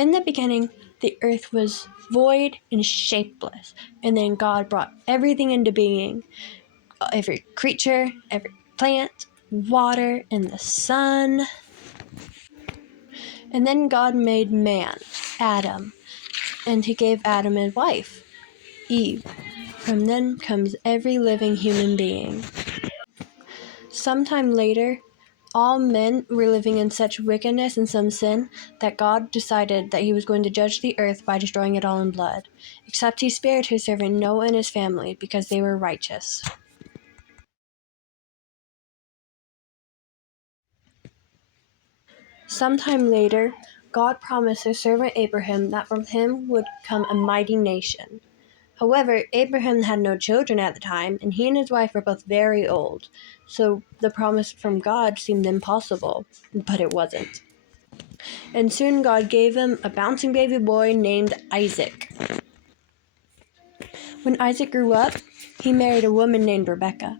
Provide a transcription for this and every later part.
In the beginning, the earth was void and shapeless, and then God brought everything into being. Every creature, every plant, water, and the sun. And then God made man, Adam, and he gave Adam a wife, Eve. From then comes every living human being. Sometime later, all men were living in such wickedness and some sin that God decided that he was going to judge the earth by destroying it all in blood, except he spared his servant Noah and his family because they were righteous. Sometime later, God promised his servant Abraham that from him would come a mighty nation. However, Abraham had no children at the time, and he and his wife were both very old, so the promise from God seemed impossible, but it wasn't. And soon God gave him a bouncing baby boy named Isaac. When Isaac grew up, he married a woman named Rebecca.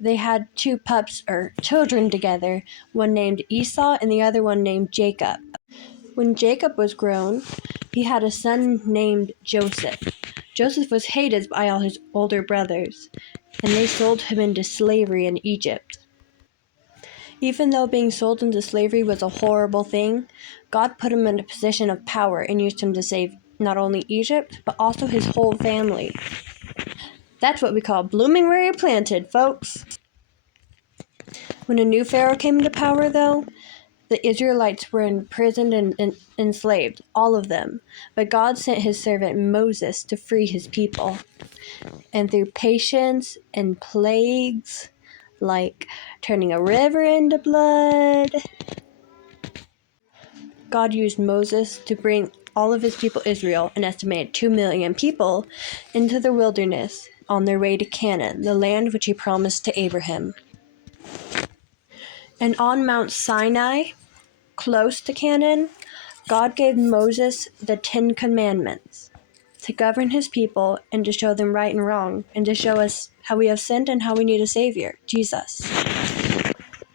They had two children together, one named Esau and the other one named Jacob. When Jacob was grown, he had a son named Joseph. Joseph was hated by all his older brothers, and they sold him into slavery in Egypt. Even though being sold into slavery was a horrible thing, God put him in a position of power and used him to save not only Egypt, but also his whole family. That's what we call blooming where you're planted, folks. When a new Pharaoh came into power, though, the Israelites were imprisoned and enslaved, all of them. But God sent his servant Moses to free his people. And through patience and plagues, like turning a river into blood, God used Moses to bring all of his people Israel, an estimated 2 million people, into the wilderness on their way to Canaan, the land which he promised to Abraham. And on Mount Sinai, close to Canaan, God gave Moses the 10 Commandments to govern his people and to show them right and wrong, and to show us how we have sinned and how we need a Savior, Jesus.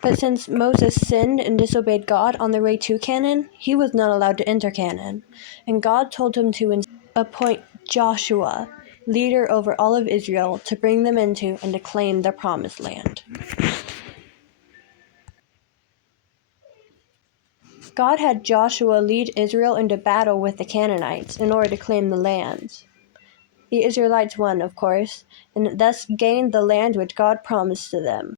But since Moses sinned and disobeyed God on the way to Canaan, he was not allowed to enter Canaan. And God told him to appoint Joshua, leader over all of Israel, to bring them into and to claim the promised land. God had Joshua lead Israel into battle with the Canaanites in order to claim the land. The Israelites won, of course, and thus gained the land which God promised to them.